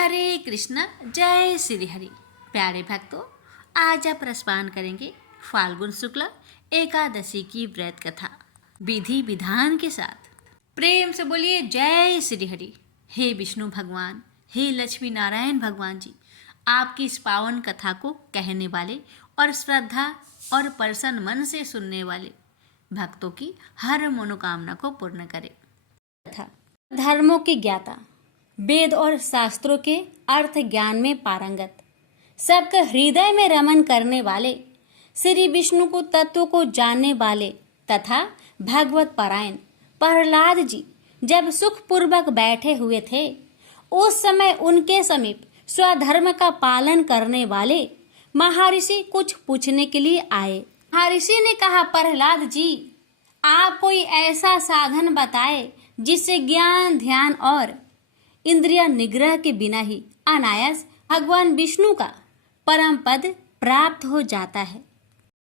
हरे कृष्णा, जय श्री हरि। प्यारे भक्तों, आज आप रसपान करेंगे फाल्गुन शुक्ल एकादशी की व्रत कथा विधि विधान के साथ। प्रेम से बोलिए जय श्री हरि। हे विष्णु भगवान, हे लक्ष्मी नारायण भगवान जी, आपकी इस पावन कथा को कहने वाले और श्रद्धा और प्रसन्न मन से सुनने वाले भक्तों की हर मनोकामना को पूर्ण करें। धर्मों की ज्ञाता, वेद और शास्त्रों के अर्थ ज्ञान में पारंगत, सबके हृदय में रमन करने वाले, श्री विष्णु को तत्व को जानने वाले तथा भगवत परायण प्रहलाद जी जब सुखपूर्वक बैठे हुए थे, उस समय उनके समीप स्वधर्म का पालन करने वाले महर्षि कुछ पूछने के लिए आए। महर्षि ने कहा, प्रहलाद जी, आप कोई ऐसा साधन बताए जिससे ज्ञान, ध्यान और इंद्रिय निग्रह के बिना ही अनायास भगवान विष्णु का परम पद प्राप्त हो जाता है।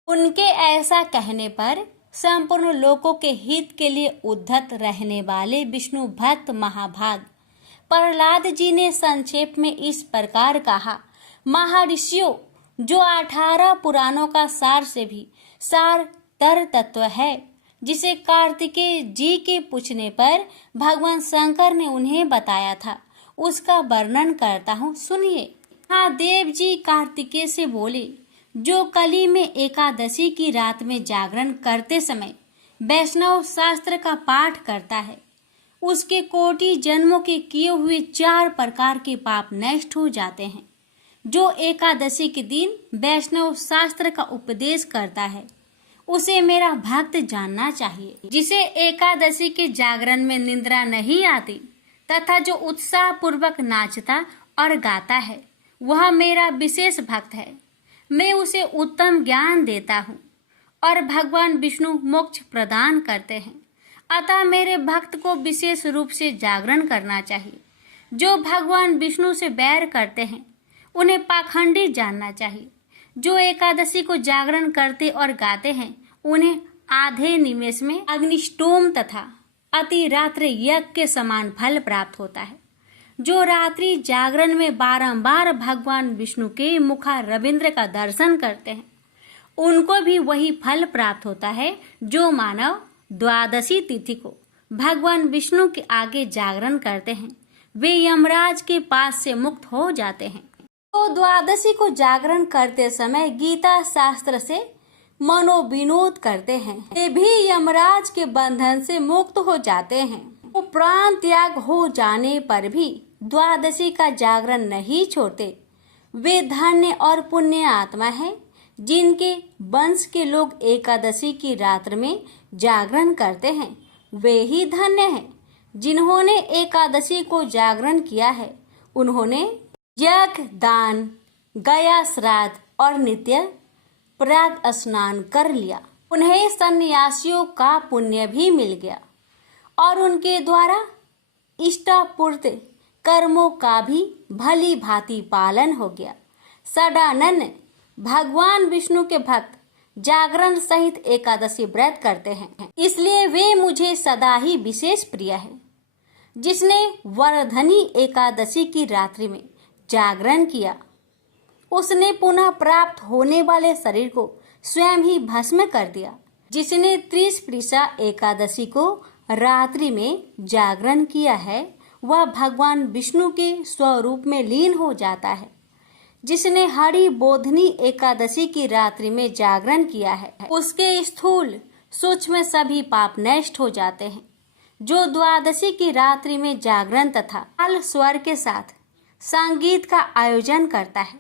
उनके ऐसा कहने पर संपूर्ण लोकों के हित के लिए उद्धत रहने वाले विष्णु भक्त महाभाग प्रहलाद जी ने संक्षेप में इस प्रकार कहा, महर्षियों, जो 18 पुराणों का सार से भी सारतर तत्व है, जिसे कार्तिकेय जी के पूछने पर भगवान शंकर ने उन्हें बताया था, उसका वर्णन करता हूँ, सुनिए। महादेव जी कार्तिकेय से बोले, जो कली में एकादशी की रात में जागरण करते समय वैष्णव शास्त्र का पाठ करता है, उसके कोटि जन्मों के किए हुए 4 प्रकार के पाप नष्ट हो जाते हैं। जो एकादशी के दिन वैष्णव शास्त्र का उपदेश करता है, उसे मेरा भक्त जानना चाहिए। जिसे एकादशी के जागरण में निद्रा नहीं आती तथा जो उत्साह पूर्वक नाचता और गाता है, वह मेरा विशेष भक्त है। मैं उसे उत्तम ज्ञान देता हूँ और भगवान विष्णु मोक्ष प्रदान करते हैं। अतः मेरे भक्त को विशेष रूप से जागरण करना चाहिए। जो भगवान विष्णु से बैर करते हैं, उन्हें पाखंडी जानना चाहिए। जो एकादशी को जागरण करते और गाते हैं, उन्हें आधे निमेष में अग्निष्टोम तथा अति रात्रि यज्ञ के समान फल प्राप्त होता है। जो रात्रि जागरण में बारंबार भगवान विष्णु के मुखा रविंद्र का दर्शन करते हैं, उनको भी वही फल प्राप्त होता है जो मानव द्वादशी तिथि को भगवान विष्णु के आगे जागरण करते हैं। वे यमराज के पास से मुक्त हो जाते हैं। तो द्वादशी को जागरण करते समय गीता शास्त्र से मनोविनोद करते हैं, वे भी यमराज के बंधन से मुक्त हो जाते हैं। वो प्राण त्याग हो जाने पर भी द्वादशी का जागरण नहीं छोड़ते। वे धन्य और पुण्य आत्मा है, जिनके वंश के लोग एकादशी की रात्र में जागरण करते हैं। वे ही धन्य हैं जिन्होंने एकादशी को जागरण किया है। उन्होंने यज्ञ, दान, गया श्राद्ध और नित्य प्राग स्नान कर लिया। उन्हें सन्यासियों का पुण्य भी मिल गया और उनके द्वारा इष्टापूर्त कर्मों का भी भली भांति पालन हो गया। सदानंद भगवान विष्णु के भक्त जागरण सहित एकादशी व्रत करते हैं, इसलिए वे मुझे सदा ही विशेष प्रिय है। जिसने वर्धनी एकादशी की रात्रि में जागरण किया, उसने पुनः प्राप्त होने वाले शरीर को स्वयं ही भस्म कर दिया। जिसने त्रिस्पृशा एकादशी को रात्रि में जागरण किया है, वह भगवान विष्णु के स्वरूप में लीन हो जाता है। जिसने हरि बोधनी एकादशी की रात्रि में जागरण किया है, उसके स्थूल सूक्ष्म सभी पाप नष्ट हो जाते हैं। जो द्वादशी की रात्रि में जागरण तथा ताल स्वर के साथ संगीत का आयोजन करता है,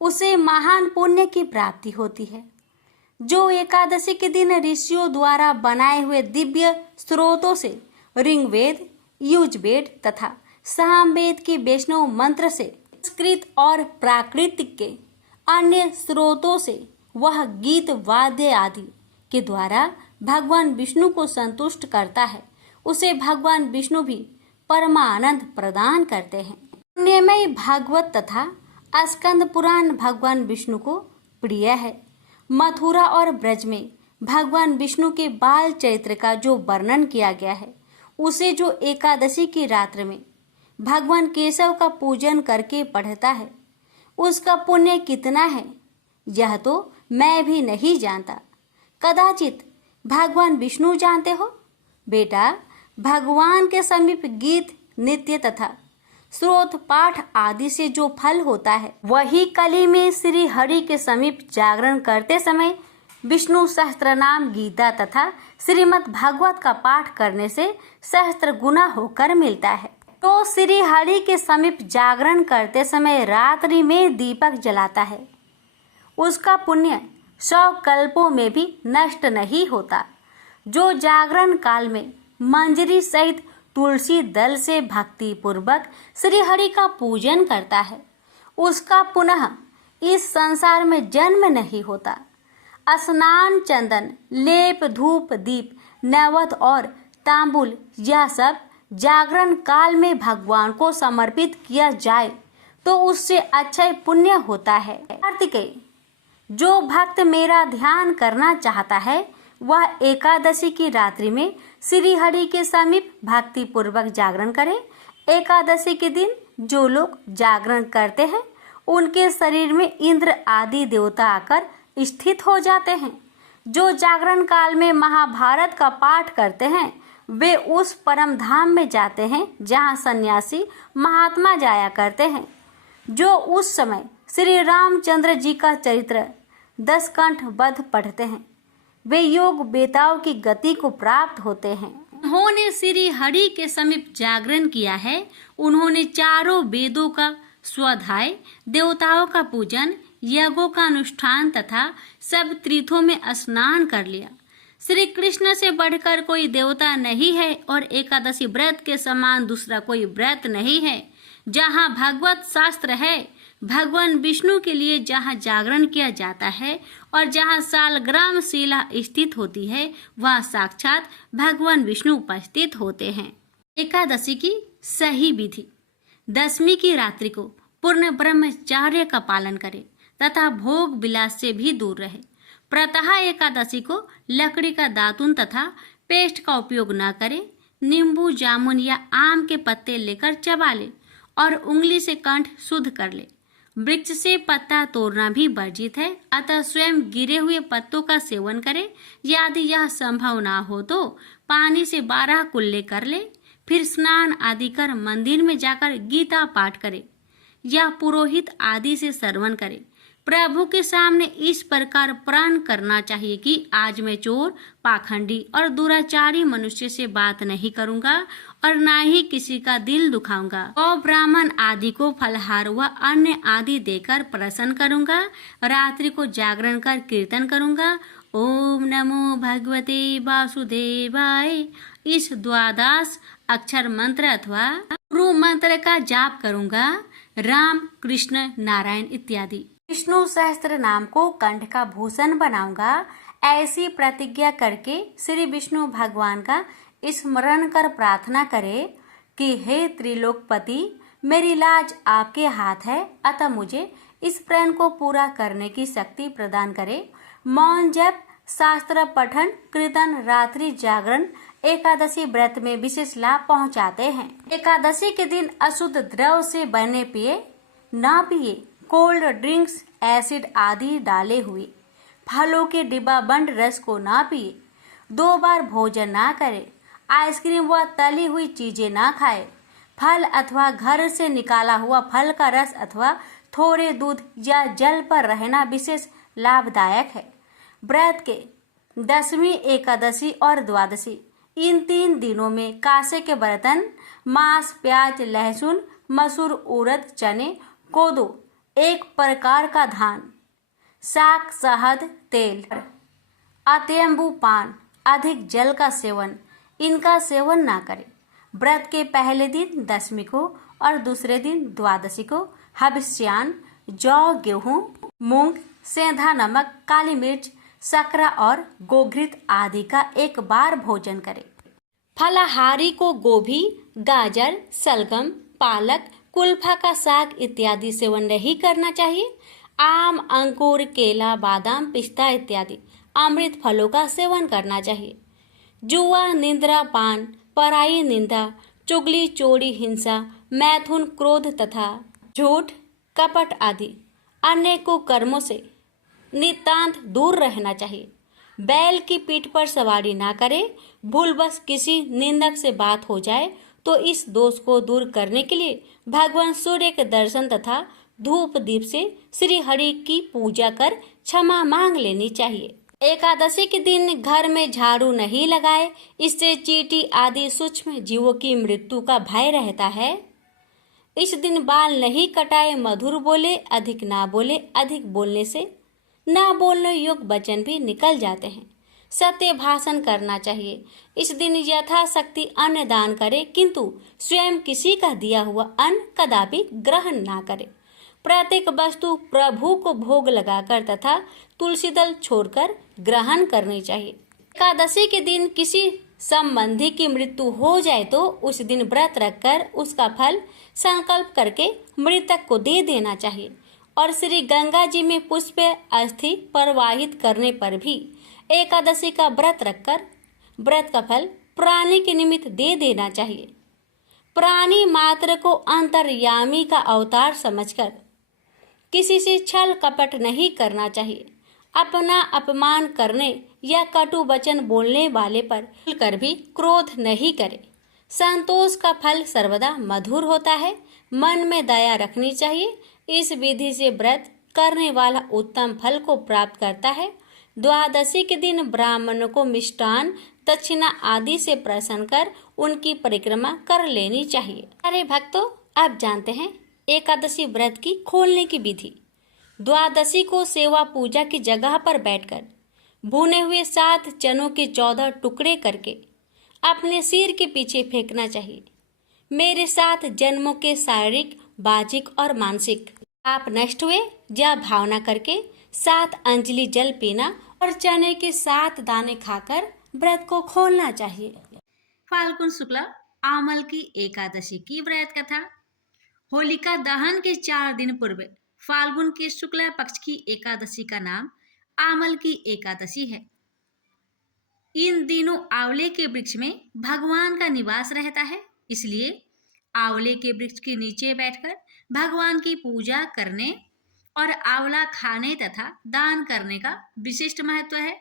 उसे महान पुण्य की प्राप्ति होती है। जो एकादशी के दिन ऋषियों द्वारा बनाए हुए दिव्य स्रोतों से ऋग्वेद, यजुर्वेद तथा सामवेद के वैष्णव मंत्र से संस्कृत और प्राकृतिक के अन्य स्रोतों से वह गीत, वाद्य आदि के द्वारा भगवान विष्णु को संतुष्ट करता है, उसे भगवान विष्णु भी परमानंद प्रदान करते हैं। पुण्यमय भागवत तथा स्कंद पुराण भगवान विष्णु को प्रिय है। मथुरा और ब्रज में भगवान विष्णु के बाल चरित्र का जो वर्णन किया गया है, उसे जो एकादशी की रात्र में भगवान केशव का पूजन करके पढ़ता है, उसका पुण्य कितना है यह तो मैं भी नहीं जानता। कदाचित भगवान विष्णु जानते हो। बेटा, भगवान के समीप गीत, नृत्य तथा स्रोत पाठ आदि से जो फल होता है, वही कली में श्री हरि के समीप जागरण करते समय विष्णु सहस्त्रनाम, गीता तथा श्रीमद् भागवत का पाठ करने से सहस्त्र गुना होकर मिलता है। तो श्री हरि के समीप जागरण करते समय रात्रि में दीपक जलाता है, उसका पुण्य 100 कल्पों में भी नष्ट नहीं होता। जो जागरण काल में मंजरी सहित तुलसी दल से भक्ति पूर्वक श्री हरि का पूजन करता है, उसका पुनः इस संसार में जन्म नहीं होता। स्नान, चंदन, लेप, धूप, दीप, नैवेद्य और तांबुल, यह सब जागरण काल में भगवान को समर्पित किया जाए तो उससे अच्छा पुण्य होता है। कार्तिकेय, जो भक्त मेरा ध्यान करना चाहता है वह एकादशी की रात्रि में श्री हरि के समीप भक्ति पूर्वक जागरण करे। एकादशी के दिन जो लोग जागरण करते हैं उनके शरीर में इंद्र आदि देवता आकर स्थित हो जाते हैं। जो जागरण काल में महाभारत का पाठ करते हैं वे उस परम धाम में जाते हैं जहाँ सन्यासी महात्मा जाया करते हैं। जो उस समय श्री रामचंद्र जी का चरित्र 10 कंठ वध पढ़ते हैं वे योग बेताओं की गति को प्राप्त होते हैं। उन्होंने श्री हरि के समीप जागरण किया है। उन्होंने चारों वेदों का स्वाध्याय, देवताओं का पूजन, यज्ञों का अनुष्ठान तथा सब तीर्थों में स्नान कर लिया। श्री कृष्ण से बढ़कर कोई देवता नहीं है और एकादशी व्रत के समान दूसरा कोई व्रत नहीं है। जहाँ भगवत शास्त्र है, भगवान विष्णु के लिए जहाँ जागरण किया जाता है और जहाँ सालग्राम शिला स्थित होती है वहाँ साक्षात भगवान विष्णु उपस्थित होते हैं। एकादशी की सही विधि: दशमी की रात्रि को पूर्ण ब्रह्मचर्य का पालन करें तथा भोग विलास से भी दूर रहे। प्रातः एकादशी को लकड़ी का दातुन तथा पेस्ट का उपयोग न करें। नींबू, जामुन या आम के पत्ते लेकर चबा ले और उंगली से कंठ शुद्ध कर ले। वृक्ष से पत्ता तोड़ना भी वर्जित है, अतः स्वयं गिरे हुए पत्तों का सेवन करें। यदि यह संभव ना हो तो पानी से 12 कुल्ले कर ले, फिर स्नान आदि कर मंदिर में जाकर गीता पाठ करे या पुरोहित आदि से श्रवण करे। प्रभु के सामने इस प्रकार प्रण करना चाहिए कि आज मैं चोर, पाखंडी और दुराचारी मनुष्य से बात नहीं करूंगा और ना ही किसी का दिल दुखाऊंगा। और ब्राह्मण आदि को फलहार व अन्न आदि देकर प्रसन्न करूंगा। रात्रि को जागरण कर कीर्तन करूंगा। ओम नमो भगवते वासुदेवाय, इस 12 अक्षर मंत्र अथवा गुरु मंत्र का जाप करूंगा। राम, कृष्ण, नारायण इत्यादि। विष्णु सहस्त्र नाम को कंठ का भूषण बनाऊंगा। ऐसी प्रतिज्ञा करके श्री विष्णु भगवान का स्मरण कर प्रार्थना करे कि हे त्रिलोकपति, मेरी लाज आपके हाथ है, अतः मुझे इस प्रण को पूरा करने की शक्ति प्रदान करे। मौन जप, शास्त्र पठन, कीर्तन, रात्रि जागरण एकादशी व्रत में विशेष लाभ पहुंचाते हैं। एकादशी के दिन अशुद्ध द्रव से बने पिए ना पिए। कोल्ड ड्रिंक्स, एसिड आदि डाले हुए फलों के डिब्बा बंद रस को ना पिए। 2 बार भोजन ना करें। आइसक्रीम व तली हुई चीजें ना खाएं। फल अथवा घर से निकाला हुआ फल का रस अथवा थोड़े दूध या जल पर रहना विशेष लाभदायक है। व्रत के दशमी, एकादशी और द्वादशी इन 3 दिनों में कासे के बर्तन, मांस, प्याज, लहसुन, मसूर, उड़द, चने, कोदो, एक प्रकार का धान, शाक, शहद, तेल, अत्यंबु पान, अधिक जल का सेवन, इनका सेवन ना करें। व्रत के पहले दिन दशमी को और दूसरे दिन द्वादशी को हविष्यान्न, जौ, गेहूं, मूंग, सेंधा नमक, काली मिर्च, शकरा और गोघृत आदि का एक बार भोजन करें। फलाहारी को गोभी, गाजर, सलगम, पालक, कुल्फा का साग इत्यादि सेवन नहीं करना चाहिए। आम, अंगूर, केला, बादाम, पिस्ता इत्यादि अमृत फलों का सेवन करना चाहिए। जुआ, निंद्रा, पान, पराई निंदा, चुगली, चोरी, हिंसा, मैथुन, क्रोध तथा झूठ, कपट आदि अन्य कुकर्मों से नितांत दूर रहना चाहिए। बैल की पीठ पर सवारी ना करे। भूलवश किसी निंदक से बात हो जाए तो इस दोष को दूर करने के लिए भगवान सूर्य के दर्शन तथा धूप दीप से श्री हरि की पूजा कर क्षमा मांग लेनी चाहिए। एकादशी के दिन घर में झाड़ू नहीं लगाए, इससे चींटी आदि सूक्ष्म जीवों की मृत्यु का भय रहता है। इस दिन बाल नहीं कटाए, मधुर बोले, अधिक ना बोले। अधिक बोलने से ना बोलने योग्य वचन भी निकल जाते हैं। सत्य भाषण करना चाहिए। इस दिन यथाशक्ति अन्न दान करे, किंतु स्वयं किसी का दिया हुआ अन्न कदापि ग्रहण ना करे। प्रत्येक वस्तु प्रभु को भोग लगाकर तथा तुलसी दल छोड़कर ग्रहण करनी चाहिए। एकादशी के दिन किसी संबंधी की मृत्यु हो जाए तो उस दिन व्रत रखकर उसका फल संकल्प करके मृतक को दे देना चाहिए। और श्री गंगा जी में पुष्प अस्थि प्रवाहित करने पर भी एकादशी का व्रत रखकर व्रत का फल प्राणी के निमित्त दे देना चाहिए। प्राणी मात्र को अंतर्यामी का अवतार समझकर किसी से छल कपट नहीं करना चाहिए। अपना अपमान करने या कटु वचन बोलने वाले पर कर भी क्रोध नहीं करे। संतोष का फल सर्वदा मधुर होता है। मन में दया रखनी चाहिए। इस विधि से व्रत करने वाला उत्तम फल को प्राप्त करता है। द्वादशी के दिन ब्राह्मणों को मिष्टान, दक्षिणा आदि से प्रसन्न कर उनकी परिक्रमा कर लेनी चाहिए। अरे भक्तों, आप जानते हैं एकादशी व्रत की खोलने की विधि। द्वादशी को सेवा पूजा की जगह पर बैठकर भुने हुए 7 चनों के 14 टुकड़े करके अपने सिर के पीछे फेंकना चाहिए। मेरे 7 जन्मों के शारीरिक, बाजिक और मानसिक पाप नष्ट हुए, यह भावना करके 7 अंजलि जल पीना और चने के 7 दाने खाकर व्रत को खोलना चाहिए। फाल्गुन शुक्ल आमल की एकादशी की व्रत कथा। होलिका दहन के 4 दिन पूर्व फाल्गुन के शुक्ला पक्ष की एकादशी का नाम आमल की एकादशी है। इन दिनों आंवले के वृक्ष में भगवान का निवास रहता है, इसलिए आंवले के वृक्ष के नीचे बैठकर भगवान की पूजा करने और आंवला खाने तथा दान करने का विशिष्ट महत्व है।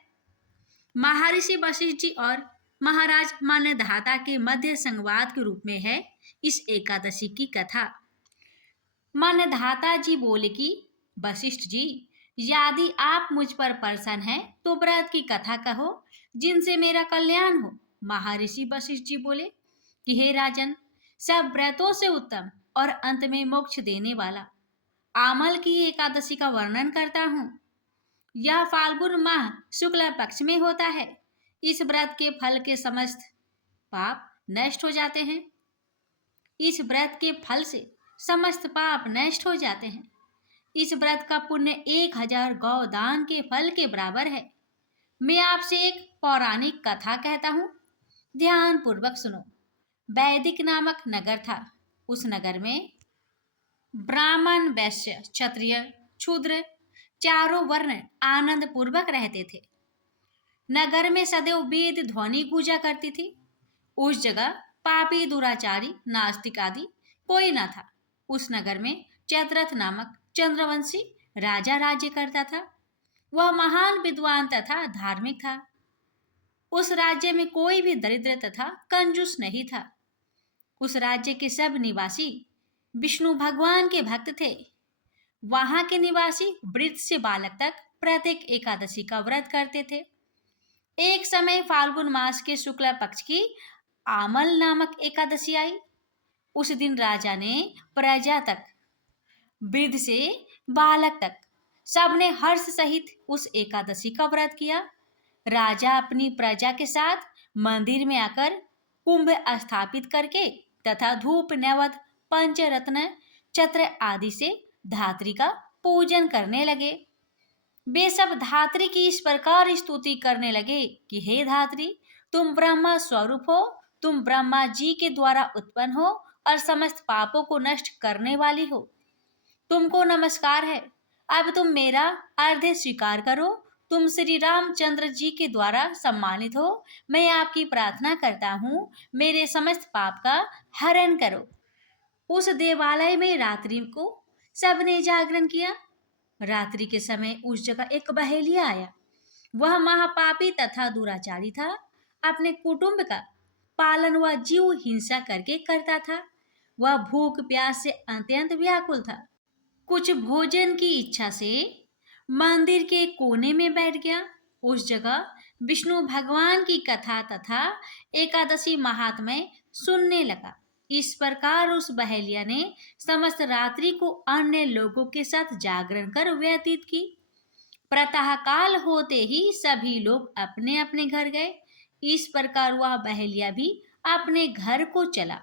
महर्षि वशिष्ठ जी और महाराज मान्यधाता के मध्य संवाद के रूप में है इस एकादशी की कथा। मान्यधाता जी बोले कि वशिष्ठ जी, यदि आप मुझ पर प्रसन्न हैं तो व्रत की कथा कहो जिनसे मेरा कल्याण हो। महर्षि वशिष्ठ जी बोले कि हे राजन, सब व्रतों से उत्तम और अंत में मोक्ष देने वाला आमल की एकादशी का वर्णन करता हूँ। यह फाल्गुन माह शुक्ल पक्ष में होता है। इस व्रत के फल के समस्त पाप नष्ट हो जाते हैं। इस व्रत के फल से समस्त पाप नष्ट हो जाते हैं। इस व्रत का पुण्य 1000 गौ दान के फल के बराबर है। मैं आपसे एक पौराणिक कथा कहता हूँ, ध्यान पूर्वक सुनो। वैदिक नामक नगर था। उस नगर में ब्राह्मण, वैश्य, क्षत्रिय, शूद्र चारों वर्ण आनंद पूर्वक रहते थे। नगर में सदैव वेद ध्वनि गूंजा करती थी। उस जगह पापी, दुराचारी, नास्तिक आदि कोई न था। उस नगर में चैत्रथ नामक चंद्रवंशी राजा राज्य करता था। वह महान विद्वान तथा धार्मिक था। उस राज्य में कोई भी दरिद्र तथा कंजूस नहीं था। उस राज्य के सब निवासी विष्णु भगवान के भक्त थे। वहां के निवासी वृद्ध से बालक तक प्रत्येक एकादशी का व्रत करते थे। एक समय फाल्गुन मास के शुक्ला पक्ष की आमल नामक एकादशी आई। उस दिन राजा ने प्रजा तक, वृद्ध से बालक तक सबने हर्ष सहित उस एकादशी का व्रत किया। राजा अपनी प्रजा के साथ मंदिर में आकर कुंभ स्थापित करके तथा धूप, नैवेद्य, पंचरत्न, छत्र आदि से धात्री का पूजन करने लगे। वे सब धात्री की इस प्रकार स्तुति करने लगे कि हे धात्री, तुम ब्रह्मा स्वरूप हो, तुम ब्रह्मा जी के द्वारा उत्पन्न हो और समस्त पापों को नष्ट करने वाली हो। तुमको नमस्कार है। अब तुम मेरा अर्घ्य स्वीकार करो। तुम श्री रामचंद्र जी के द्वारा सम्मानित हो। मैं आपकी प्रार्थना करता हूँ, मेरे समस्त पाप का हरण करो। उस देवालय में रात्रि को सबने जागरण किया। रात्रि के समय उस जगह एक बहेलिया आया। वह महापापी तथा दुराचारी था। अपने कुटुंब का पालन वह जीव हिंसा करके करता था। वह भूख प्यास से अत्यंत व्याकुल था। कुछ भोजन की इच्छा से मंदिर के कोने में बैठ गया। उस जगह विष्णु भगवान की कथा तथा एकादशी महात्म्य सुनने लगा। इस प्रकार उस बहेलिया ने समस्त रात्रि को अन्य लोगों के साथ जागरण कर व्यतीत की। प्रातः काल होते ही सभी लोग अपने अपने घर गए। इस प्रकार वह बहेलिया भी अपने घर को चला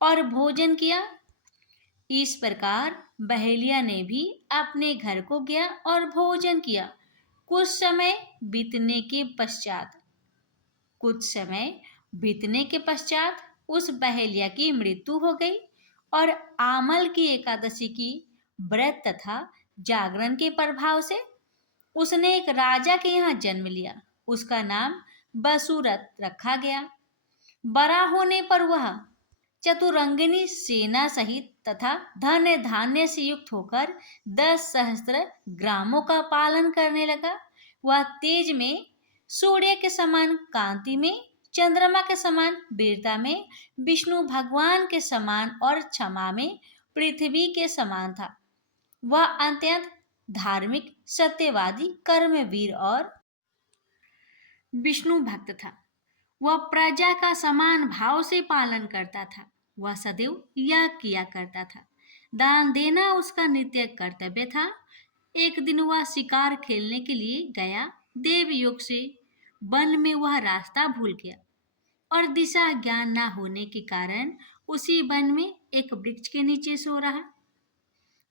और भोजन किया। इस प्रकार बहेलिया ने भी अपने घर को गया और भोजन किया। कुछ समय बीतने के पश्चात उस बहेलिया की मृत्यु हो गई और आमल की एकादशी की व्रत तथा जागरण के प्रभाव से उसने एक राजा के यहाँ जन्म लिया। उसका नाम बसुरत रखा गया। बड़ा होने पर वह चतुरंगिनी सेना सहित तथा धन धान्य से युक्त होकर 10 सहस्त्र ग्रामों का पालन करने लगा। वह तेज में, सूर्य के समान कांति में, चंद्रमा के समान वीरता में, विष्णु भगवान के समान और क्षमा में पृथ्वी के समान था। वह अत्यंत धार्मिक, सत्यवादी, कर्मवीर और विष्णु भक्त था। वह प्रजा का समान भाव से पालन करता था। वह सदैव याग किया करता था। दान देना उसका नित्य कर्तव्य था। एक दिन वह शिकार खेलने के लिए गया। देवयोग से वन में वह रास्ता भूल गया और दिशा ज्ञान न होने के कारण उसी वन में एक वृक्ष के नीचे सो रहा।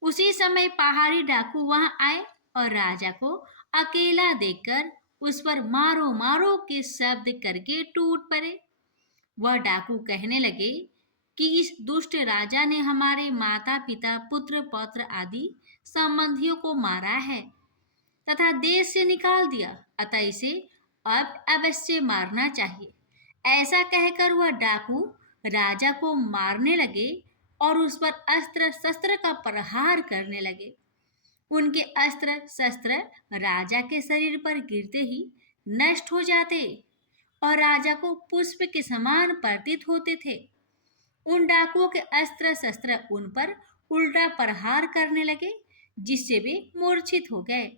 उसी समय पहाड़ी डाकू वहां आए और राजा को अकेला देखकर उस पर मारो मारो के शब्द करके टूट पड़े। वह डाकू कहने लगे कि इस दुष्ट राजा ने हमारे माता पिता, पुत्र पौत्र आदि संबंधियों को मारा है तथा देश से निकाल दिया, अतः इसे अब अवश्य मारना चाहिए। ऐसा कहकर वह डाकू राजा को मारने लगे और उस पर अस्त्र शस्त्र का प्रहार करने लगे। उनके अस्त्र शस्त्र राजा के शरीर पर गिरते ही नष्ट हो जाते और राजा को पुष्प के समान प्रतीत होते थे। उन डाकुओं के अस्त्र शस्त्र उन पर उल्टा प्रहार करने लगे, जिससे वे मूर्छित हो गए।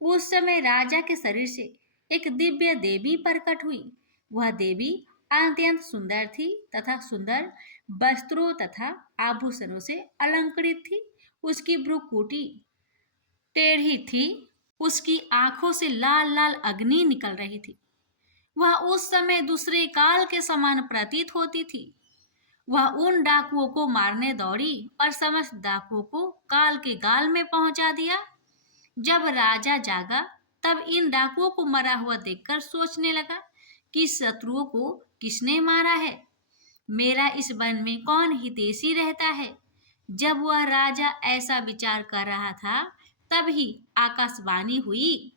उस समय राजा के शरीर से एक दिव्य देवी प्रकट हुई। वह देवी अत्यंत सुंदर थी तथा सुंदर वस्त्रों तथा आभूषणों से अलंकृत थी। उसकी भ्रुकुटी टेढ़ी थी। उसकी आंखों से लाल लाल अग्नि निकल रही थी। वह उस समय दूसरे काल के समान प्रतीत होती थी। वह उन डाकुओं को मारने दौड़ी और समस्त डाकुओं को काल के गाल में पहुंचा दिया। जब राजा जागा तब इन डाकुओं को मरा हुआ देखकर सोचने लगा कि शत्रुओं को किसने मारा है, मेरा इस वन में कौन हितैषी रहता है। जब वह राजा ऐसा विचार कर रहा था तब ही आकाशवाणी हुई,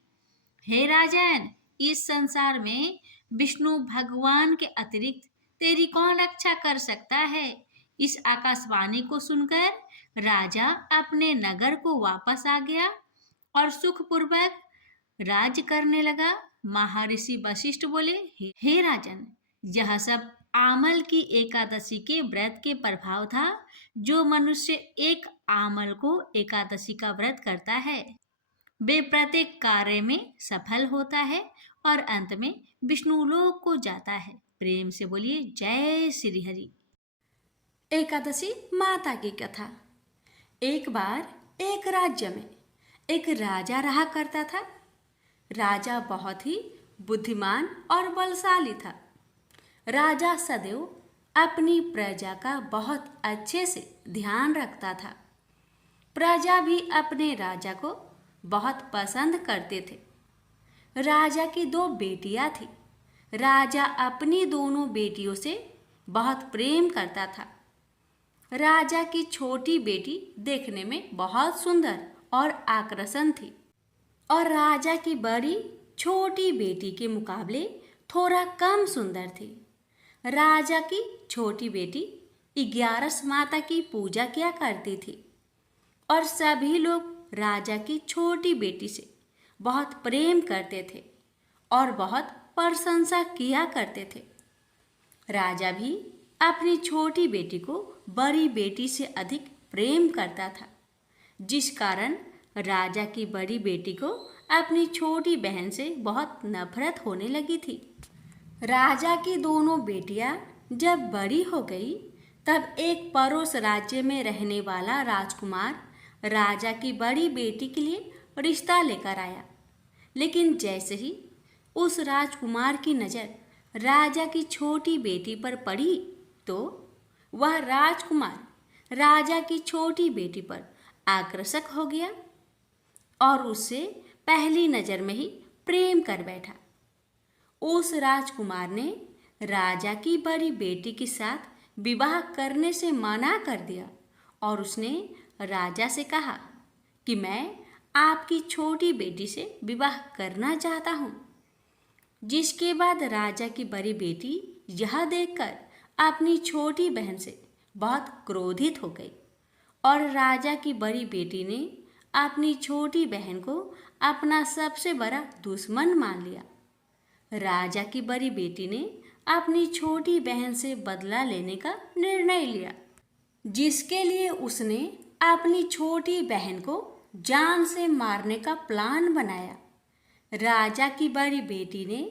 हे राजन, इस संसार में विष्णु भगवान के अतिरिक्त तेरी कौन रक्षा कर सकता है। इस आकाशवाणी को सुनकर राजा अपने नगर को वापस आ गया और सुखपूर्वक राज्य करने लगा। महर्षि वशिष्ठ बोले, हे राजन, यह सब आमल की एकादशी के व्रत के प्रभाव था। जो मनुष्य एक आमल को एकादशी का व्रत करता है वे प्रत्येक कार्य में सफल होता है और अंत में विष्णु लोक को जाता है। प्रेम से बोलिए जय श्री हरि। एकादशी माता की कथा। एक बार एक राज्य में एक राजा रहा करता था। राजा बहुत ही बुद्धिमान और बलशाली था। राजा सदैव अपनी प्रजा का बहुत अच्छे से ध्यान रखता था। प्रजा भी अपने राजा को बहुत पसंद करते थे। राजा की 2 बेटियां थीं। राजा अपनी दोनों बेटियों से बहुत प्रेम करता था। राजा की छोटी बेटी देखने में बहुत सुंदर और आकर्षण थी और राजा की बड़ी छोटी बेटी के मुकाबले थोड़ा कम सुंदर थी। राजा की छोटी बेटी 11 माता की पूजा किया करती थी और सभी लोग राजा की छोटी बेटी से बहुत प्रेम करते थे और बहुत प्रशंसा किया करते थे। राजा भी अपनी छोटी बेटी को बड़ी बेटी से अधिक प्रेम करता था, जिस कारण राजा की बड़ी बेटी को अपनी छोटी बहन से बहुत नफरत होने लगी थी। राजा की दोनों बेटियां जब बड़ी हो गई तब एक पड़ोस राज्य में रहने वाला राजकुमार राजा की बड़ी बेटी के लिए रिश्ता लेकर आया। लेकिन जैसे ही उस राजकुमार की नज़र राजा की छोटी बेटी पर पड़ी तो वह राजकुमार राजा की छोटी बेटी पर आकर्षक हो गया और उससे पहली नज़र में ही प्रेम कर बैठा। उस राजकुमार ने राजा की बड़ी बेटी के साथ विवाह करने से मना कर दिया और उसने राजा से कहा कि मैं आपकी छोटी बेटी से विवाह करना चाहता हूँ। जिसके बाद राजा की बड़ी बेटी यह देखकर अपनी छोटी बहन से बहुत क्रोधित हो गई और राजा की बड़ी बेटी ने अपनी छोटी बहन को अपना सबसे बड़ा दुश्मन मान लिया। राजा की बड़ी बेटी ने अपनी छोटी बहन से बदला लेने का निर्णय लिया, जिसके लिए उसने अपनी छोटी बहन को जान से मारने का प्लान बनाया। राजा की बड़ी बेटी ने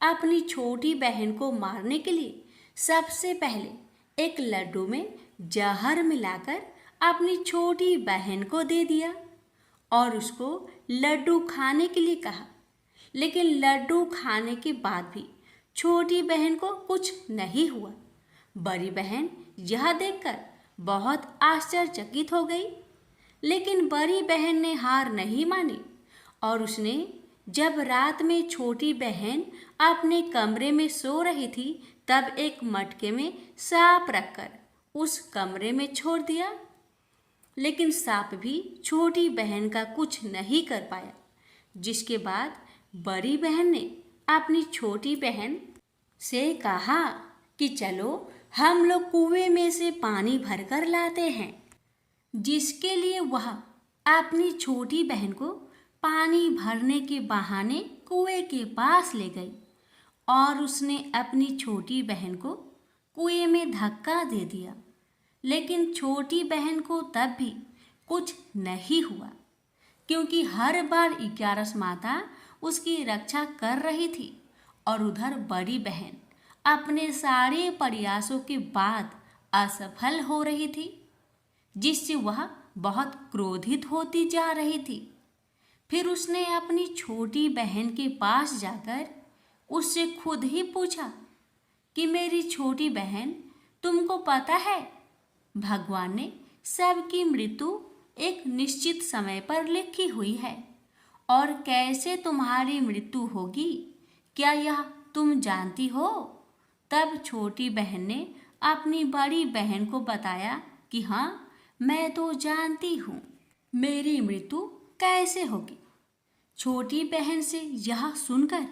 अपनी छोटी बहन को मारने के लिए सबसे पहले एक लड्डू में जहर मिलाकर अपनी छोटी बहन को दे दिया और उसको लड्डू खाने के लिए कहा। लेकिन लड्डू खाने के बाद भी छोटी बहन को कुछ नहीं हुआ। बड़ी बहन यह देखकर बहुत आश्चर्यचकित हो गई, लेकिन बड़ी बहन ने हार नहीं मानी और उसने जब रात में छोटी बहन अपने कमरे में सो रही थी तब एक मटके में सांप रखकर उस कमरे में छोड़ दिया। लेकिन सांप भी छोटी बहन का कुछ नहीं कर पाया, जिसके बाद बड़ी बहन ने अपनी छोटी बहन से कहा कि चलो हम लोग कुएं में से पानी भरकर लाते हैं। जिसके लिए वह अपनी छोटी बहन को पानी भरने के बहाने कुएं के पास ले गई और उसने अपनी छोटी बहन को कुएं में धक्का दे दिया। लेकिन छोटी बहन को तब भी कुछ नहीं हुआ, क्योंकि हर बार 11 माता उसकी रक्षा कर रही थी और उधर बड़ी बहन अपने सारे प्रयासों के बाद असफल हो रही थी, जिससे वह बहुत क्रोधित होती जा रही थी। फिर उसने अपनी छोटी बहन के पास जाकर उससे खुद ही पूछा कि मेरी छोटी बहन, तुमको पता है भगवान ने सबकी मृत्यु एक निश्चित समय पर लिखी हुई है और कैसे तुम्हारी मृत्यु होगी, क्या यह तुम जानती हो? तब छोटी बहन ने अपनी बड़ी बहन को बताया कि हाँ, मैं तो जानती हूँ मेरी मृत्यु कैसे होगी। छोटी बहन से यह सुनकर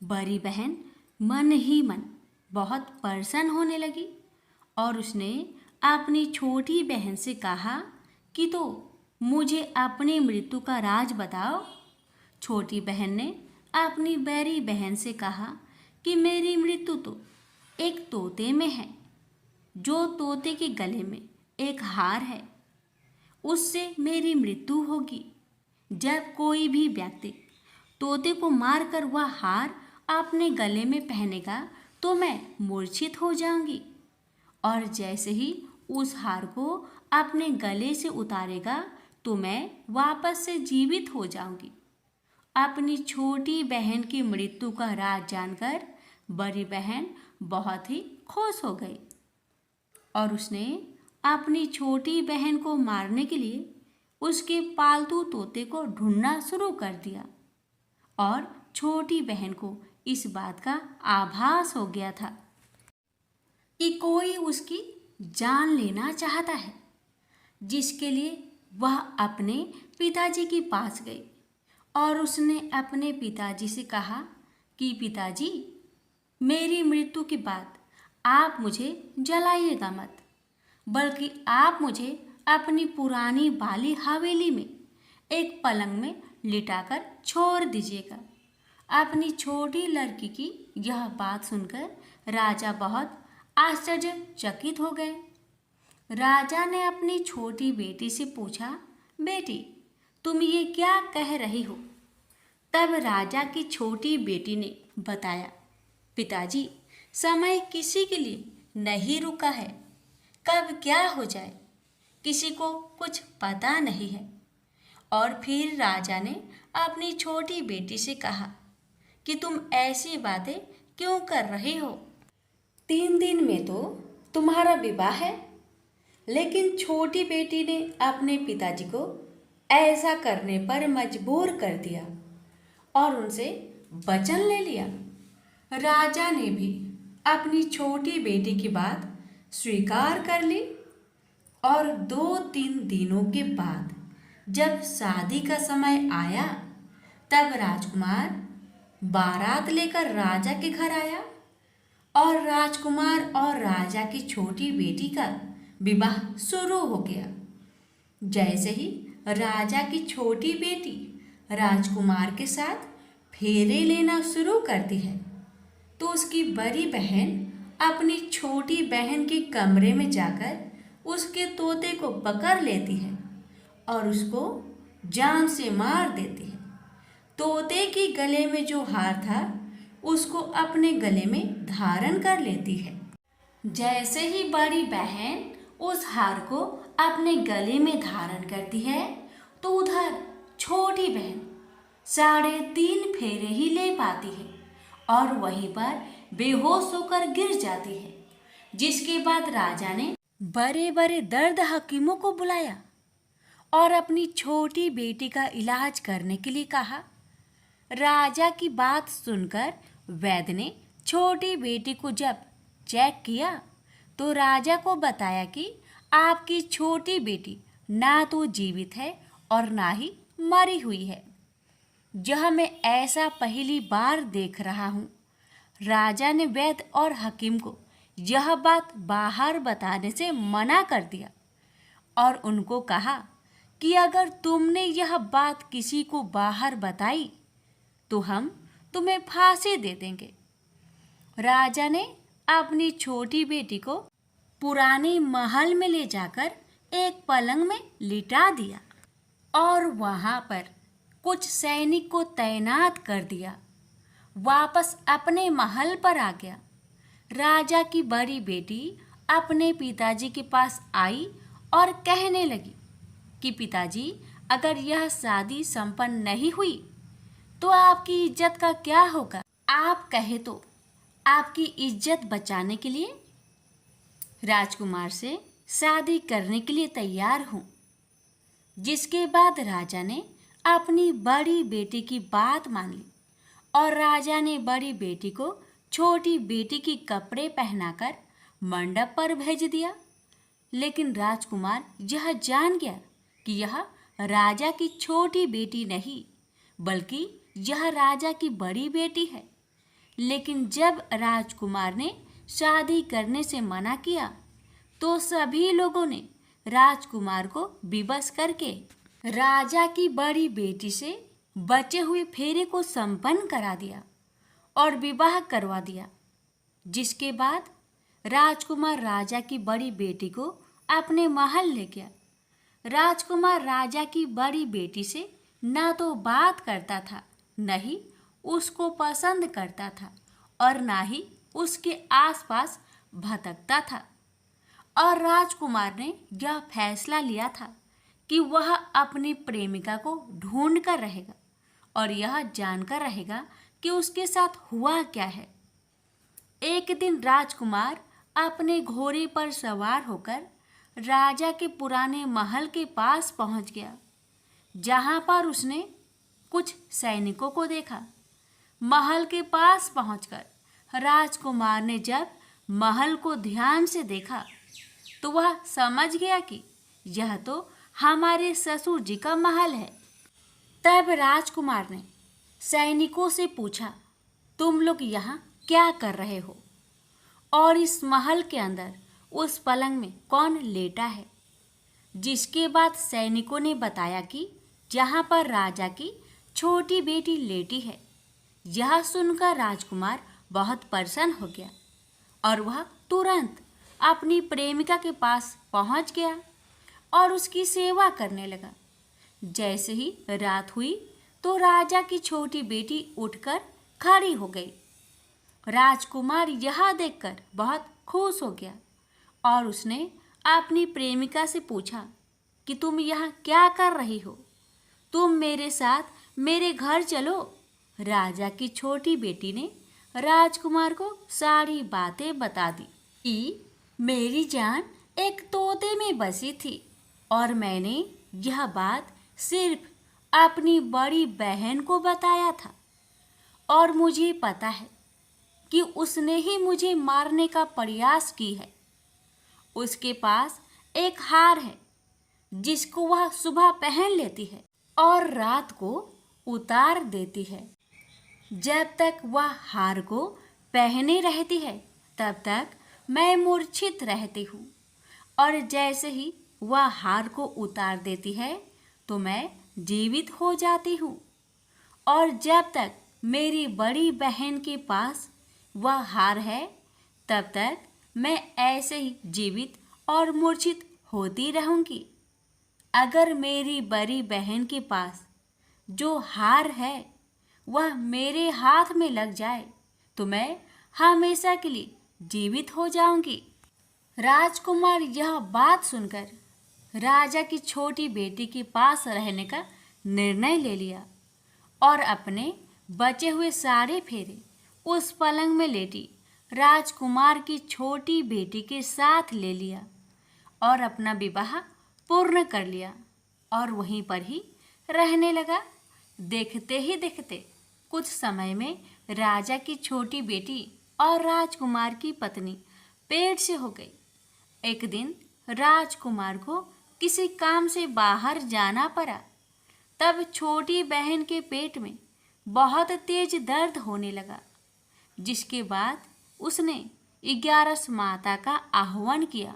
बड़ी बहन मन ही मन बहुत प्रसन्न होने लगी और उसने अपनी छोटी बहन से कहा कि तो मुझे अपनी मृत्यु का राज बताओ। छोटी बहन ने अपनी बड़ी बहन से कहा कि मेरी मृत्यु तो एक तोते में है, जो तोते के गले में एक हार है, उससे मेरी मृत्यु होगी। जब कोई भी व्यक्ति तोते को मारकर वह हार अपने गले में पहनेगा तो मैं मूर्छित हो जाऊंगी, और जैसे ही उस हार को अपने गले से उतारेगा तो मैं वापस से जीवित हो जाऊंगी। अपनी छोटी बहन की मृत्यु का राज जानकर बड़ी बहन बहुत ही खुश हो गई और उसने अपनी छोटी बहन को मारने के लिए उसके पालतू तोते को ढूंढना शुरू कर दिया और छोटी बहन को इस बात का आभास हो गया था कि कोई उसकी जान लेना चाहता है, जिसके लिए वह अपने पिताजी के पास गई और उसने अपने पिताजी से कहा कि पिताजी, मेरी मृत्यु के बाद आप मुझे जलाइएगा मत, बल्कि आप मुझे अपनी पुरानी वाली हवेली में एक पलंग में लिटाकर छोड़ दीजिएगा। अपनी छोटी लड़की की यह बात सुनकर राजा बहुत आश्चर्यचकित हो गए। राजा ने अपनी छोटी बेटी से पूछा, बेटी, तुम ये क्या कह रही हो? तब राजा की छोटी बेटी ने बताया, पिताजी, समय किसी के लिए नहीं रुका है, कब क्या हो जाए किसी को कुछ पता नहीं है। और फिर राजा ने अपनी छोटी बेटी से कहा कि तुम ऐसी बातें क्यों कर रही हो? 3 दिन में तो तुम्हारा विवाह है। लेकिन छोटी बेटी ने अपने पिताजी को ऐसा करने पर मजबूर कर दिया और उनसे वचन ले लिया। राजा ने भी अपनी छोटी बेटी की बात स्वीकार कर ली और 2-3 दिनों के बाद जब शादी का समय आया तब राजकुमार बारात लेकर राजा के घर आया और राजकुमार और राजा की छोटी बेटी का विवाह शुरू हो गया। जैसे ही राजा की छोटी बेटी राजकुमार के साथ फेरे लेना शुरू करती है तो उसकी बड़ी बहन अपनी छोटी बहन के कमरे में जाकर उसके तोते को पकड़ लेती है और उसको जान से मार देती है। तोते के गले में जो हार था उसको अपने गले में धारण कर लेती है। जैसे ही बड़ी बहन उस हार को अपने गले में धारण करती है तो उधर छोटी बहन 3.5 फेरे ही ले पाती है और वहीं पर बेहोश होकर गिर जाती है। जिसके बाद राजा ने बड़े बड़े दर्द हकीमों को बुलाया और अपनी छोटी बेटी का इलाज करने के लिए कहा। राजा की बात सुनकर वैद्य ने छोटी बेटी को जब चेक किया तो राजा को बताया कि आपकी छोटी बेटी ना तो जीवित है और ना ही मरी हुई है। यह मैं ऐसा पहली बार देख रहा हूँ। राजा ने वैद्य और हकीम को यह बात बाहर बताने से मना कर दिया और उनको कहा कि अगर तुमने यह बात किसी को बाहर बताई तो हम तुम्हें फांसी दे देंगे। राजा ने अपनी छोटी बेटी को पुराने महल में ले जाकर एक पलंग में लिटा दिया और वहां पर कुछ सैनिक को तैनात कर दिया। वापस अपने महल पर आ गया। राजा की बड़ी बेटी अपने पिताजी के पास आई और कहने लगी कि पिताजी, अगर यह शादी संपन्न नहीं हुई तो आपकी इज्जत का क्या होगा? आप कहे तो आपकी इज्जत बचाने के लिए राजकुमार से शादी करने के लिए तैयार हूँ। जिसके बाद राजा ने अपनी बड़ी बेटी की बात मान ली और राजा ने बड़ी बेटी को छोटी बेटी की कपड़े पहनाकर मंडप पर भेज दिया। लेकिन राजकुमार यह जान गया कि यह राजा की छोटी बेटी नहीं बल्कि यह राजा की बड़ी बेटी है। लेकिन जब राजकुमार ने शादी करने से मना किया तो सभी लोगों ने राजकुमार को विवश करके राजा की बड़ी बेटी से बचे हुए फेरे को संपन्न करा दिया और विवाह करवा दिया। जिसके बाद राजकुमार राजा की बड़ी बेटी को अपने महल ले गया। राजकुमार राजा की बड़ी बेटी से ना तो बात करता था, न ही उसको पसंद करता था और ना ही उसके आसपास भटकता था। और राजकुमार ने यह फैसला लिया था कि वह अपनी प्रेमिका को ढूंढ कर रहेगा और यह जानकर रहेगा कि उसके साथ हुआ क्या है। एक दिन राजकुमार अपने घोड़े पर सवार होकर राजा के पुराने महल के पास पहुंच गया, जहां पर उसने कुछ सैनिकों को देखा। महल के पास पहुंचकर राजकुमार ने जब महल को ध्यान से देखा तो वह समझ गया कि यह तो हमारे ससुर जी का महल है। तब राजकुमार ने सैनिकों से पूछा, तुम लोग यहाँ क्या कर रहे हो? और इस महल के अंदर उस पलंग में कौन लेटा है। जिसके बाद सैनिकों ने बताया कि जहाँ पर राजा की छोटी बेटी लेटी है। यह सुनकर राजकुमार बहुत प्रसन्न हो गया और वह तुरंत अपनी प्रेमिका के पास पहुंच गया और उसकी सेवा करने लगा। जैसे ही रात हुई तो राजा की छोटी बेटी उठकर खड़ी हो गई। राजकुमार यह देखकर बहुत खुश हो गया और उसने अपनी प्रेमिका से पूछा कि तुम यहाँ क्या कर रही हो? तुम मेरे साथ मेरे घर चलो। राजा की छोटी बेटी ने राजकुमार को सारी बातें बता दी कि मेरी जान एक तोते में बसी थी और मैंने यह बात सिर्फ अपनी बड़ी बहन को बताया था और मुझे पता है कि उसने ही मुझे मारने का प्रयास की है। उसके पास एक हार है जिसको वह सुबह पहन लेती है और रात को उतार देती है। जब तक वह हार को पहने रहती है तब तक मैं मूर्छित रहती हूँ और जैसे ही वह हार को उतार देती है तो मैं जीवित हो जाती हूँ और जब तक मेरी बड़ी बहन के पास वह हार है तब तक मैं ऐसे ही जीवित और मूर्छित होती रहूँगी। अगर मेरी बड़ी बहन के पास जो हार है वह मेरे हाथ में लग जाए तो मैं हमेशा के लिए जीवित हो जाऊंगी। राजकुमार यह बात सुनकर राजा की छोटी बेटी के पास रहने का निर्णय ले लिया और अपने बचे हुए सारे फेरे उस पलंग में लेटी राजकुमार की छोटी बेटी के साथ ले लिया और अपना विवाह पूर्ण कर लिया और वहीं पर ही रहने लगा। देखते ही देखते कुछ समय में राजा की छोटी बेटी और राजकुमार की पत्नी पेट से हो गई। एक दिन राजकुमार को किसी काम से बाहर जाना पड़ा। तब छोटी बहन के पेट में बहुत तेज दर्द होने लगा, जिसके बाद उसने 11 माता का आह्वान किया।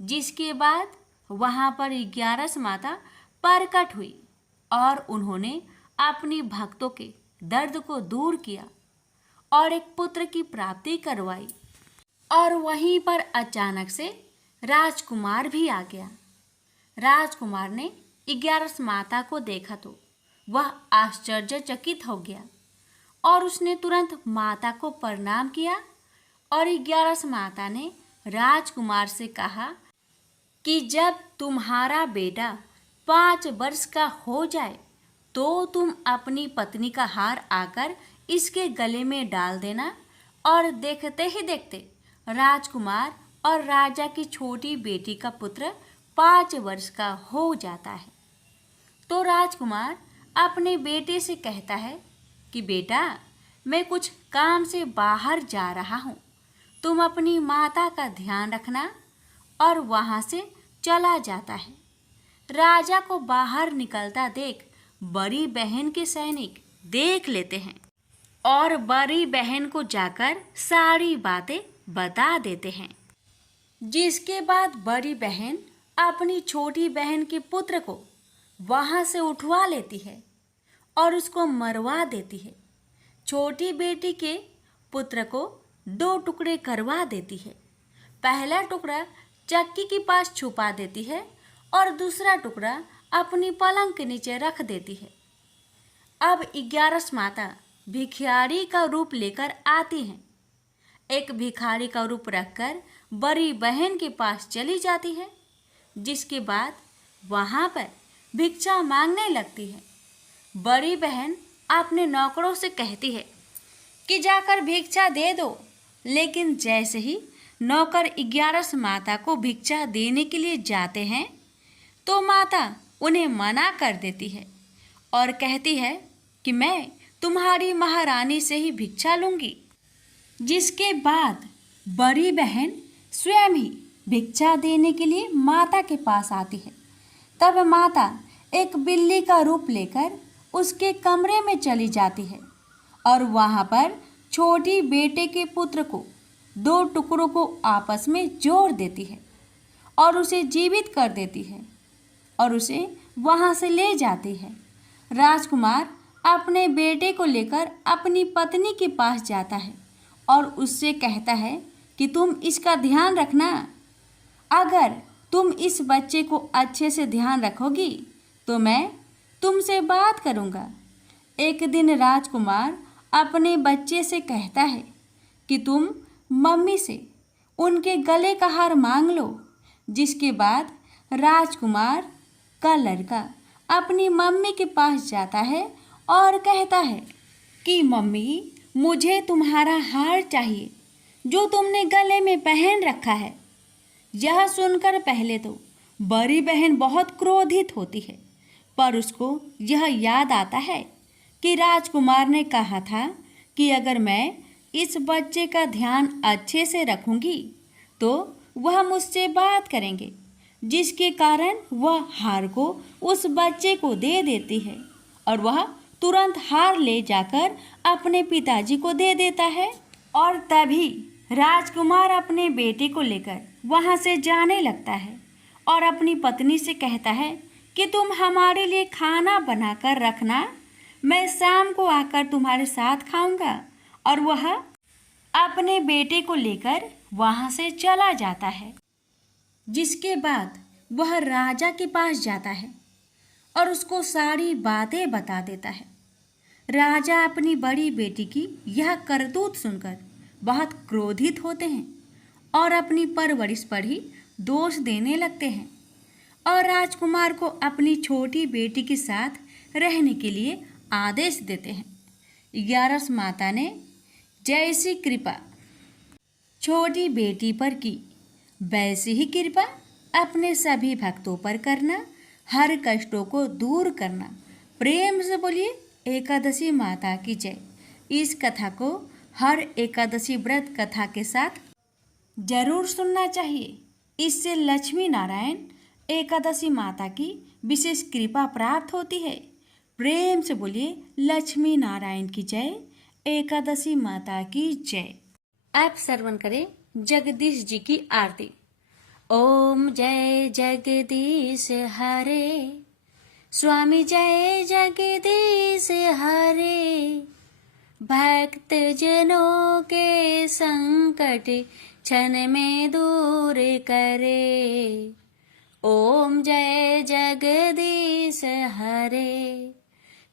जिसके बाद वहाँ पर 11 माता प्रकट हुई और उन्होंने अपनी भक्तों के दर्द को दूर किया और एक पुत्र की प्राप्ति करवाई। और वहीं पर अचानक से राजकुमार भी आ गया। राजकुमार ने 11 माता को देखा तो वह आश्चर्यचकित हो गया और उसने तुरंत माता को प्रणाम किया और 11 माता ने राजकुमार से कहा कि जब तुम्हारा बेटा 5 वर्ष का हो जाए तो तुम अपनी पत्नी का हार आकर इसके गले में डाल देना। और देखते ही देखते राजकुमार और राजा की छोटी बेटी का पुत्र 5 वर्ष का हो जाता है। तो राजकुमार अपने बेटे से कहता है कि बेटा, मैं कुछ काम से बाहर जा रहा हूँ, तुम अपनी माता का ध्यान रखना। और वहाँ से चला जाता है। राजा को बाहर निकलता देख बड़ी बहन के सैनिक देख लेते हैं और बड़ी बहन को जाकर सारी बातें बता देते हैं। जिसके बाद बड़ी बहन अपनी छोटी बहन के पुत्र को वहाँ से उठवा लेती है और उसको मरवा देती है। छोटी बेटी के पुत्र को 2 टुकड़े करवा देती है। पहला टुकड़ा चक्की के पास छुपा देती है और दूसरा टुकड़ा अपनी पलंग के नीचे रख देती है। अब 11 माता भिखारी का रूप लेकर आती हैं। एक भिखारी का रूप रखकर बड़ी बहन के पास चली जाती है। जिसके बाद वहाँ पर भिक्षा मांगने लगती है। बड़ी बहन अपने नौकरों से कहती है कि जाकर भिक्षा दे दो, लेकिन जैसे ही नौकर 11 माता को भिक्षा देने के लिए जाते हैं तो माता उन्हें मना कर देती है और कहती है कि मैं तुम्हारी महारानी से ही भिक्षा लूँगी। जिसके बाद बड़ी बहन स्वयं ही भिक्षा देने के लिए माता के पास आती है। तब माता एक बिल्ली का रूप लेकर उसके कमरे में चली जाती है और वहाँ पर छोटी बेटे के पुत्र को दो टुकड़ों को आपस में जोड़ देती है और उसे जीवित कर देती है और उसे वहां से ले जाती है। राजकुमार अपने बेटे को लेकर अपनी पत्नी के पास जाता है और उससे कहता है कि तुम इसका ध्यान रखना। अगर तुम इस बच्चे को अच्छे से ध्यान रखोगी तो मैं तुमसे बात करूँगा। एक दिन राजकुमार अपने बच्चे से कहता है कि तुम मम्मी से उनके गले का हार मांग लो। जिसके बाद राजकुमार का लड़का अपनी मम्मी के पास जाता है और कहता है कि मम्मी, मुझे तुम्हारा हार चाहिए जो तुमने गले में पहन रखा है। यह सुनकर पहले तो बड़ी बहन बहुत क्रोधित होती है, पर उसको यह याद आता है कि राजकुमार ने कहा था कि अगर मैं इस बच्चे का ध्यान अच्छे से रखूंगी तो वह मुझसे बात करेंगे, जिसके कारण वह हार को उस बच्चे को दे देती है और वह तुरंत हार ले जाकर अपने पिताजी को दे देता है। और तभी राजकुमार अपने बेटे को लेकर वहाँ से जाने लगता है और अपनी पत्नी से कहता है कि तुम हमारे लिए खाना बनाकर रखना, मैं शाम को आकर तुम्हारे साथ खाऊंगा। और वह अपने बेटे को लेकर वहाँ से चला जाता है। जिसके बाद वह राजा के पास जाता है और उसको सारी बातें बता देता है। राजा अपनी बड़ी बेटी की यह करतूत सुनकर बहुत क्रोधित होते हैं और अपनी परवरिश पर ही दोष देने लगते हैं और राजकुमार को अपनी छोटी बेटी के साथ रहने के लिए आदेश देते हैं। 11 माता ने जैसी कृपा छोटी बेटी पर की, वैसी ही कृपा अपने सभी भक्तों पर करना, हर कष्टों को दूर करना। प्रेम से बोलिए एकादशी माता की जय। इस कथा को हर एकादशी व्रत कथा के साथ जरूर सुनना चाहिए। इससे लक्ष्मी नारायण एकादशी माता की विशेष कृपा प्राप्त होती है। प्रेम से बोलिए लक्ष्मी नारायण की जय, एकादशी माता की जय। आप श्रवण करें जगदीश जी की आरती। ओम जय जगदीश हरे, स्वामी जय जगदीश हरे। भक्त जनों के संकट क्षण में दूर करे। ओम जय जगदीश हरे।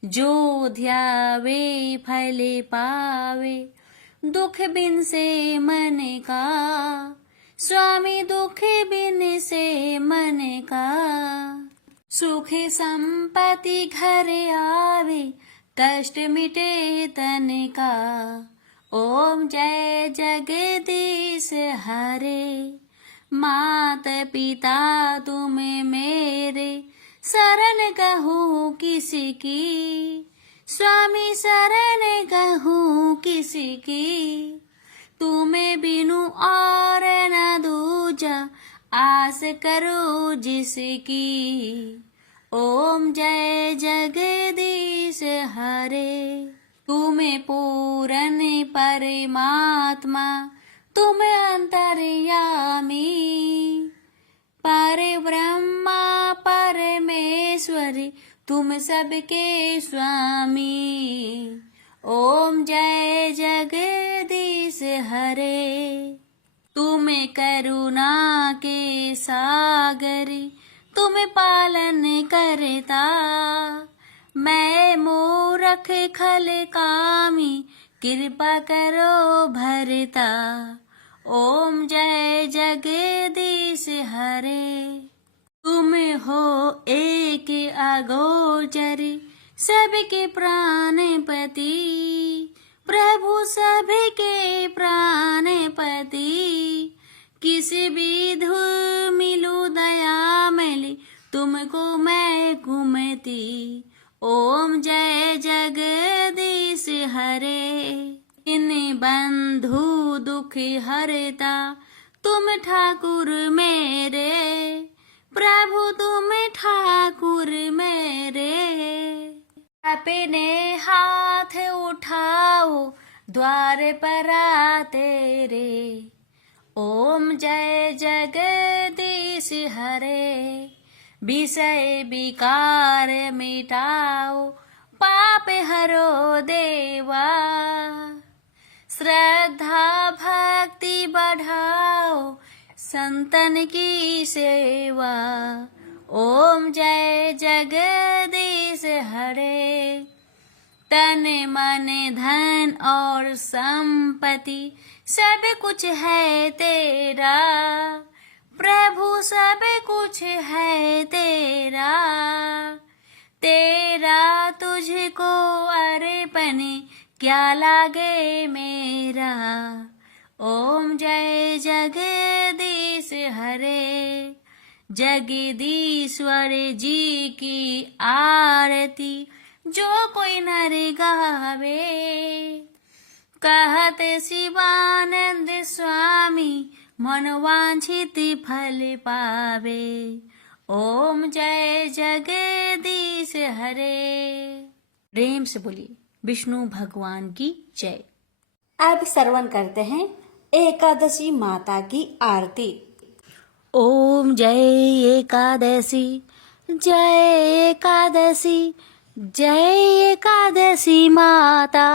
जो ध्यावे फल पावे, दुख बिन से मन का। स्वामी दुख बिन से मन का। सुख संपत्ति घर आवे, कष्ट मिटे तन का। ओम जय जगदीश हरे। मात पिता तुम मेरे, शरण कहूँ किसी की। स्वामी शरण कहूँ किसी की। तुम्हें बिनु और न दूजा, आस करो जिसकी। ओम जय जगदीश हरे। तुम्हें पूरन परमात्मा, तुम अंतर्यामी। पर ब्रह्मा परमेश्वरी, तुम सबके स्वामी। ओम जय जगदीश हरे। तुम करुणा के सागरी, तुम पालन करता। मैं मूरख खल कामी, कृपा करो भरता। ओम जय जगदीश हरे। तुम हो एक अगोचरी, सबके प्राणपति। प्रभु सबके प्राणपति। किस विधु मिलू दया मिली, तुमको मैं घूमती। ओम जय जगदीश हरे। इन बंधु दुख हरता, तुम ठाकुर मेरे। प्रभु तुम ठाकुर मेरे। अपने हाथ उठाओ, द्वार पर आ तेरे। ओम जय जगदीश हरे, विषय विकार मिटाओ, पाप हरो देवा, श्रद्धा भक्ति बढ़ाओ, संतन की सेवा। ओम जय जगदीश हरे। तन मन धन और संपत्ति सब कुछ है तेरा, प्रभु सब कुछ है तेरा, तेरा तुझको अर्पण क्या लागे मेरा। ओम जय जगदीश हरे। जगदीश्वर जी की आरती जो कोई नर गावे, कहत शिवानंद स्वामी मनवांछित फल पावे। ओम जय जगदीश हरे। प्रेम से बोलिए विष्णु भगवान की जय। अब श्रवण करते हैं एकादशी माता की आरती। ओम जय एकादशी, जय एकादशी, जय एकादशी माता।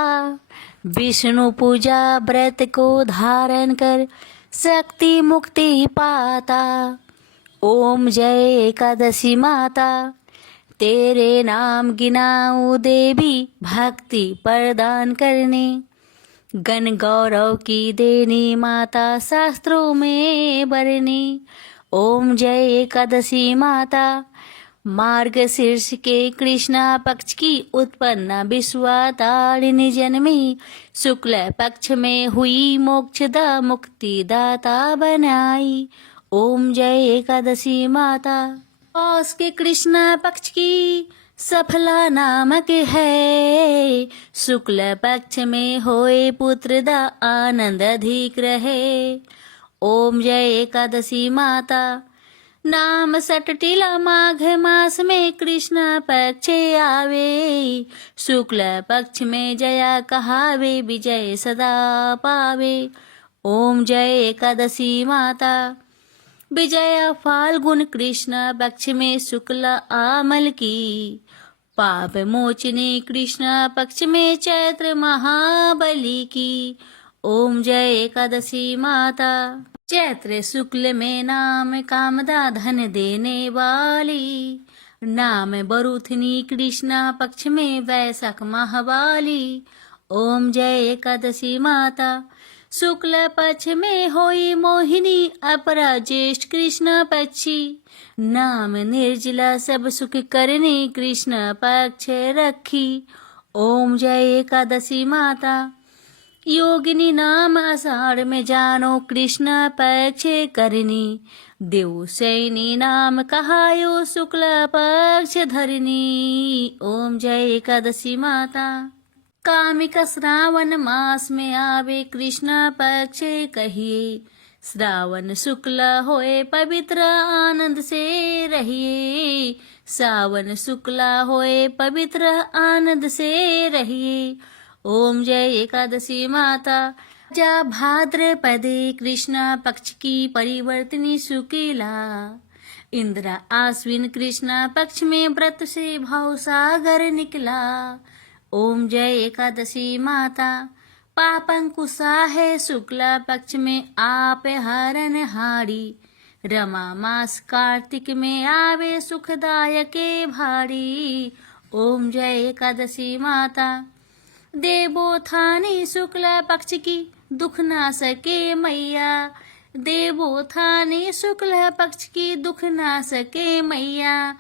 विष्णु पूजा व्रत को धारण कर शक्ति मुक्ति पाता। ओम जय एकादशी माता, तेरे नाम गिनाऊं देवी, भक्ति प्रदान करने। गण गौरव की देनी माता, शास्त्रों में बरनी। ओम जय एकादशी माता, मार्गशीर्ष के कृष्णा पक्ष की उत्पन्न विश्वातारिणी जन्मी, शुक्ल पक्ष में हुई मोक्षदा मुक्ति दाता बनाई। ओम जय एकादशी माता, पौष के कृष्णा पक्ष की सफला नामक है, शुक्ल पक्ष में होए पुत्र दा आनंद अधिक रहे। ओम जय एकादशी माता, नाम सटटिला माघ मास में कृष्ण पक्ष आवे, शुक्ल पक्ष में जया कहावे, विजय सदा पावे। ओम जय एकादशी माता, विजया फाल्गुन कृष्ण पक्ष में शुक्ल आमल की, पाप मोचनी कृष्ण पक्ष में चैत्र महाबली की। ओम जय एकादशी माता, चैत्र शुक्ल में नाम कामदा धन देने वाली, नाम बरूथनी कृष्ण पक्ष में वैशाख महावाली। ओम जय एकादशी माता, शुक्ल पक्ष में होई मोहिनी, अपरा ज्येष्ठ कृष्ण पक्षी, नाम निर्जला सब सुख करने कृष्ण पक्ष रखी। ओम जय एकादशी माता, योगिनी नाम आषाढ़ में जानो कृष्ण पक्ष करनी, देव सैनी नाम कहायो शुक्ल पक्ष धरनी। ओम जय एकादशी माता, कामिका श्रावण मास में आवे कृष्ण पक्ष कहिए, श्रावण शुक्ल होए पवित्र आनंद से रहिए, सावन शुक्ल होए पवित्र आनंद से रहिए। ओम जय एकादशी माता, जा भाद्रपदे कृष्ण पक्ष की परिवर्तनी शुक्ला, इंद्र आश्विन कृष्ण पक्ष में व्रत से भाव सागर निकला। ओम जय एकादशी माता, पापंकुशा है शुक्ला पक्ष में आप हरण हारी, रमा मास कार्तिक में आवे सुखदायक भारी। ओम जय एकादशी माता, देवोत्थानी शुक्ला पक्ष की दुख ना सके मैया, देवोत्थानी शुक्ल पक्ष की दुख ना सके मैया,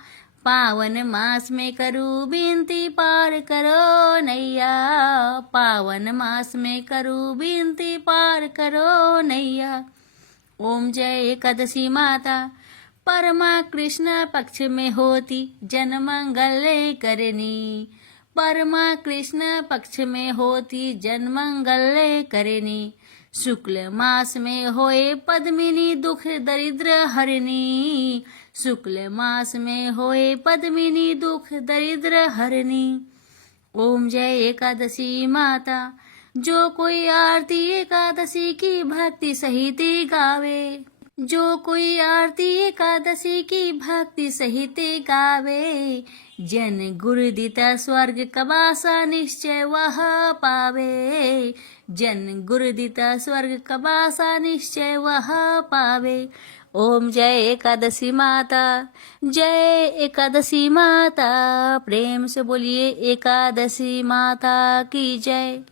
पावन मास में करूँ विनती पार करो नैया, पावन मास में करूँ विनती पार करो नैया। ओम जय एकादशी माता, परमा कृष्ण पक्ष में होती जन मंगल करनी, परमा कृष्ण पक्ष में होती जन मंगल करनी, शुक्ल मास में होए पद्मिनी दुख दरिद्र हरनी, शुक्ल मास में होए पद्मिनी दुख दरिद्र हरनी। ओम जय एकादशी माता, जो कोई आरती एकादशी की भक्ति सहित गावे, जो कोई आरती एकादशी की भक्ति सहित गावे, जन गुरु दिता स्वर्ग कबासा निश्चय वह पावे, जन गुरु दिता स्वर्ग कबासा निश्चय वह पावे। ओम जय एकादशी माता, जय एकादशी माता, प्रेम से बोलिए एकादशी माता की जय।